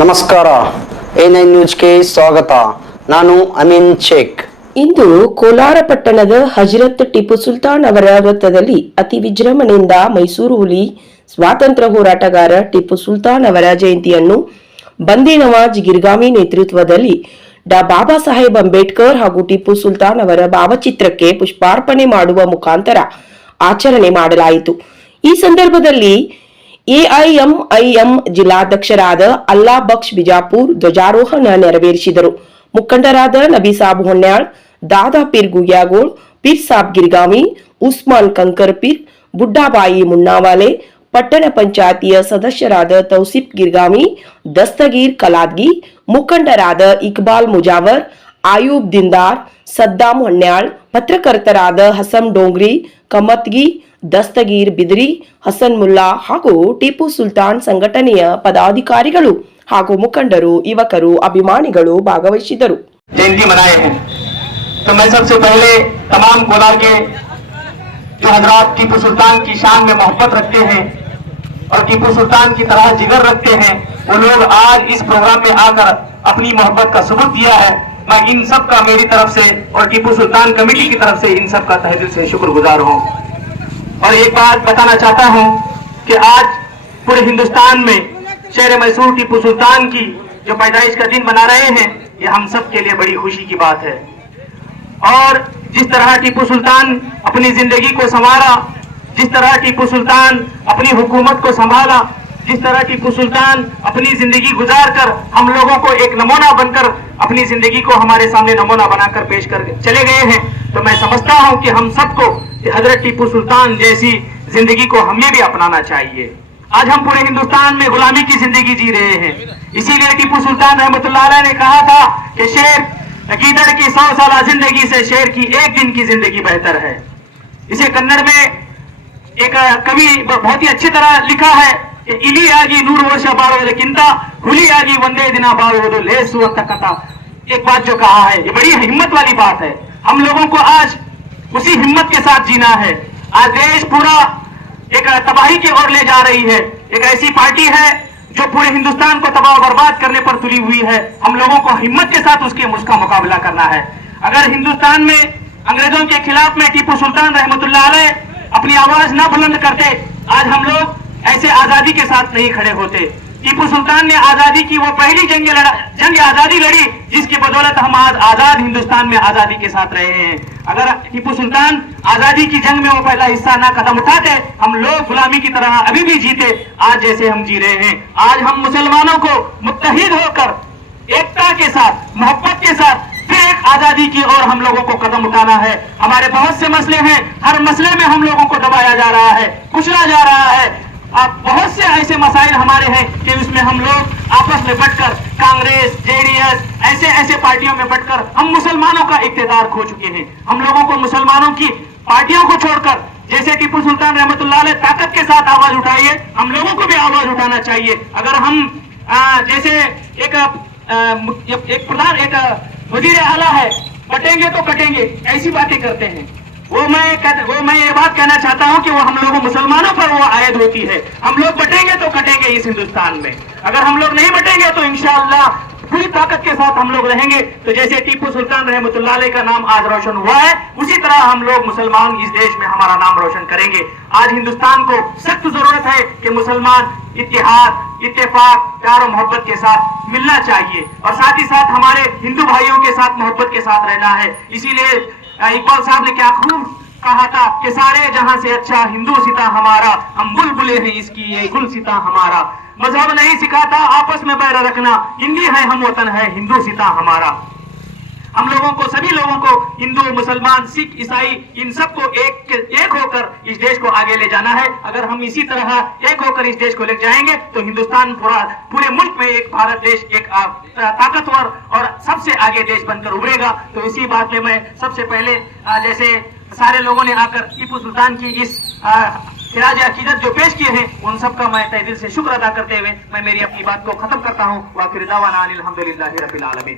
ನಮಸ್ಕಾರ. A9 ನ್ಯೂಸ್ಗೆ ಸ್ವಾಗತ. ನಾನು ಅಮೀನ್ ಶೇಖ್. ಇಂದು ಕೋಲಾರ ಪಟ್ಟಣದ ಹಜರತ್ ಟಿಪ್ಪು ಸುಲ್ತಾನ್ ಅವರ ವೃತ್ತದಲ್ಲಿ ಅತಿ ವಿಜೃಂಭಣೆಯಿಂದ ಮೈಸೂರು ಹುಲಿ ಸ್ವಾತಂತ್ರ್ಯ ಹೋರಾಟಗಾರ ಟಿಪ್ಪು ಸುಲ್ತಾನ್ ಅವರ ಜಯಂತಿಯನ್ನು ಬಂದೇ ನವಾಜ್ ಗಿರ್ಗಾಮಿ ನೇತೃತ್ವದಲ್ಲಿ ಬಾಬಾ ಸಾಹೇಬ್ ಅಂಬೇಡ್ಕರ್ ಹಾಗೂ ಟಿಪ್ಪು ಸುಲ್ತಾನ್ ಅವರ ಭಾವಚಿತ್ರಕ್ಕೆ ಪುಷ್ಪಾರ್ಪಣೆ ಮಾಡುವ ಮುಖಾಂತರ ಆಚರಣೆ ಮಾಡಲಾಯಿತು. ಈ ಸಂದರ್ಭದಲ್ಲಿ ಎಐಎಂಐಎಂ ಜಿಲ್ಲಾಧ್ಯಕ್ಷರಾದ ಅಲ್ಲಾ ಬಕ್ಷ್ ಬಿಜಾಪುರ್ ಧ್ವಜಾರೋಹಣ ನೆರವೇರಿಸಿದರು. ಮುಖಂಡರಾದ ನಬೀಸಾಬ್ ಹೊನ್ಯಾಳ್, ದಾದಾ ಪೀರ್ ಗುಯ್ಯಾಗೋಳ್, ಪೀರ್ ಸಾಬ್ ಗಿರ್ಗಾಮಿ, ಉಸ್ಮಾನ್ ಕಂಕರ್ ಪೀರ್, ಬುಡ್ಡಾಬಾಯಿ ಮುನ್ನಾವಾಲೆ, ಪಟ್ಟಣ ಪಂಚಾಯತಿಯ ಸದಸ್ಯರಾದ ತೌಸಿಫ್ ಗಿರ್ಗಾಮಿ, ದಸ್ತಗೀರ್ ಕಲಾದ್ಗಿ, ಮುಖಂಡರಾದ ಇಕ್ಬಾಲ್ ಮುಜಾವರ್, ಆಯೂಬ್ ದಿನ್ದಾರ್, ಸದ್ದಾಂ ಹೊನ್ಯಾಳ್, ಪತ್ರಕರ್ತರಾದ ಹಸನ್ ಡೋಂಗ್ರಿ, ಕಮತ್ಗಿ, ದಸ್ತಗೀರ್ ಬಿದ್ರಿ, ಹಸನ್ ಮುಲ್ಲಾ ಹಾಗೂ ಟಿಪ್ಪು ಸುಲ್ತಾನ್ ಸಂಘಟನೆಯ ಪದಾಧಿಕಾರಿಗಳು ಹಾಗೂ ಮುಖಂಡರು, ಯುವಕರು, ಅಭಿಮಾನಿಗಳು ಭಾಗವಹಿಸಿದರು. जयंती मनाए हैं तो मैं सबसे पहले तमाम कोलार के जो हजरात टीपू सुल्तान की शान में मोहब्बत रखते हैं और टीपू सुल्तान की तरह जिगर रखते हैं, वो लोग आज इस प्रोग्राम में आकर अपनी मोहब्बत का सबूत दिया है. मैं इन सब का मेरी तरफ से और टीपू सुल्तान कमेटी की तरफ से इन सब का तहे दिल से शुक्रगुजार हूँ. और एक बात बताना चाहता हूँ कि आज पूरे हिंदुस्तान में शहर मैसूर टीपू सुल्तान की जो पैदाइश का दिन मना रहे हैं, ये हम सब के लिए बड़ी खुशी की बात है. और जिस तरह टीपू सुल्तान अपनी जिंदगी को संवारा, जिस तरह टीपू सुल्तान अपनी हुकूमत को संभाला, जिस तरह टीपू सुल्तान अपनी जिंदगी गुजार कर हम लोगों को एक नमूना बनकर अपनी जिंदगी को हमारे सामने नमूना बनाकर पेश कर चले गए हैं, तो मैं समझता हूं कि हम सबको हजरत टीपू सुल्तान जैसी जिंदगी को हमें भी अपनाना चाहिए. आज हम पूरे हिंदुस्तान में गुलामी की जिंदगी जी रहे हैं. इसीलिए टीपू सुल्तान रहमतुल्लाह अलैह ने कहा था कि शेर गीदड़ की 100 साल जिंदगी से शेर की एक दिन की जिंदगी बेहतर है. इसे कन्नड़ में एक कवि बहुत ही अच्छी तरह लिखा है कि इली आगी नूर वर्ष बारोदक्किंತ ಹುಲಿ ಆಗಿ ಒಂದೇ ದಿನ ಬಾಳುವುದು ಲೇಸು ಅಂತ कथा. एक बात जो कहा है, ये बड़ी हिम्मत वाली बात है. हम लोगों को आज उसी हिम्मत के साथ जीना है. आज देश पूरा एक तबाही की ओर ले जा रही है. एक ऐसी पार्टी है जो पूरे हिंदुस्तान को तबाह बर्बाद करने पर तुली हुई है. हम लोगों को हिम्मत के साथ उसका मुकाबला करना है. अगर हिंदुस्तान में अंग्रेजों के खिलाफ में टीपू सुल्तान रहमतुल्लाह अलैह अपनी आवाज न बुलंद करते, आज हम लोग ऐसे आजादी के साथ नहीं खड़े होते. टीपू सुल्तान ने आजादी की वो पहली जंग आजादी लड़ी जिसकी बदौलत हम आज आजाद हिंदुस्तान में आजादी के साथ रहे हैं. अगर टीपू सुल्तान आजादी की जंग में वो पहला हिस्सा ना कदम उठाते, हम लोग गुलामी की तरह अभी भी जीते आज जैसे हम जी रहे हैं. आज हम मुसलमानों को मुत्तहिद होकर एकता के साथ, मोहब्बत के साथ फिर एक आजादी की ओर हम लोगों को कदम उठाना है. हमारे बहुत से मसले हैं, हर मसले में हम लोगों को दबाया जा रहा है, कुचला जा रहा है. अब बहुत से ऐसे मसाइल हमारे हैं कि उसमें हम लोग आपस में बटकर कांग्रेस, जेडीएस ऐसे पार्टियों में बटकर हम मुसलमानों का इख्तियार खो चुके हैं. हम लोगों को मुसलमानों की पार्टियों को छोड़कर जैसे टीपू सुल्तान रहमतुल्लाह अलैह ताकत के साथ आवाज उठाइए, हम लोगों को भी आवाज उठाना चाहिए. अगर हम जैसे एक प्रधान एक वजीर आला है, बटेंगे तो कटेंगे ऐसी बातें करते हैं. वो मैं ये बात कहना चाहता हूँ कि वो हम लोगों मुसलमानों पर वो आयद होती है. हम लोग बटेंगे तो कटेंगे इस हिंदुस्तान में. अगर हम लोग नहीं बटेंगे तो इंशाअल्लाह पूरी ताकत के साथ हम लोग रहेंगे. तो जैसे टीपू सुल्तान रहमतुल्लाह अलैह का नाम आज रोशन हुआ है, उसी तरह हम लोग मुसलमान इस देश में हमारा नाम रोशन करेंगे. आज हिंदुस्तान को सख्त जरूरत है कि मुसलमान इत्तेहाद, इत्तेफाक, प्यार और मोहब्बत के साथ मिलना चाहिए और साथ ही साथ हमारे हिंदू भाइयों के साथ मोहब्बत के साथ रहना है. इसीलिए इकबाल साहब ने क्या खूब कहा था कि सारे जहां से अच्छा हिंदू सिता हमारा, हम बुलबुले हैं इसकी ये गुल सिता हमारा. मजहब नहीं सिखाता आपस में बैर रखना, हिंदी है हम वतन है हिंदू सिता हमारा. हम लोगों को, सभी लोगों को, हिंदू, मुसलमान, सिख, ईसाई, इन सबको एक होकर इस देश को आगे ले जाना है. अगर हम इसी तरह एक होकर इस देश को ले जाएंगे तो हिंदुस्तान पूरे मुल्क में एक भारत देश एक ताकतवर और सबसे आगे देश बनकर उभरेगा. तो इसी बात में मैं सबसे पहले जैसे सारे लोगों ने आकर टीपू सुल्तान की इस खिराज अकीदत जो पेश किए हैं, उन सबका मैं तहे दिल से शुक्र अदा करते हुए मैं मेरी अपनी बात को खत्म करता हूँ. वाखिर दावाना अनिल हम्दुलिल्लाहि रब्बिल आलमीन.